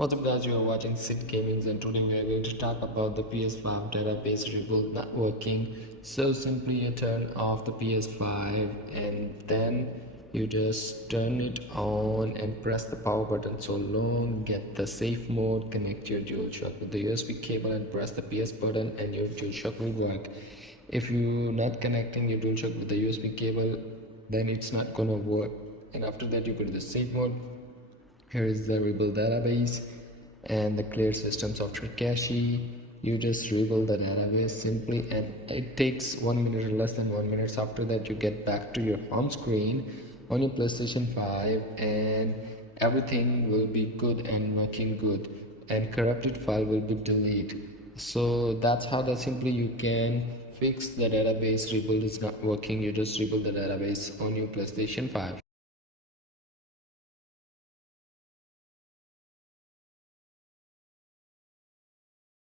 What's up guys, you are watching Sid Gaming and today we are going to talk about the PS5 database rebuild not working. So simply you turn off the PS5 and then you just turn it on and press the power button so long, get the safe mode, connect your DualShock with the USB cable and press the PS button and your DualShock will work. If you're not connecting your DualShock with the USB cable, then it's not gonna work. And after that you go to the safe mode. Here is the rebuild database and the clear system software cache. You just rebuild the database simply and it takes 1 minute or less than 1 minute. After that you get back to your home screen on your PlayStation 5 and everything will be good and working good and corrupted file will be deleted. So that's how that simply you can fix the database rebuild is not working. You just rebuild the database on your PlayStation 5.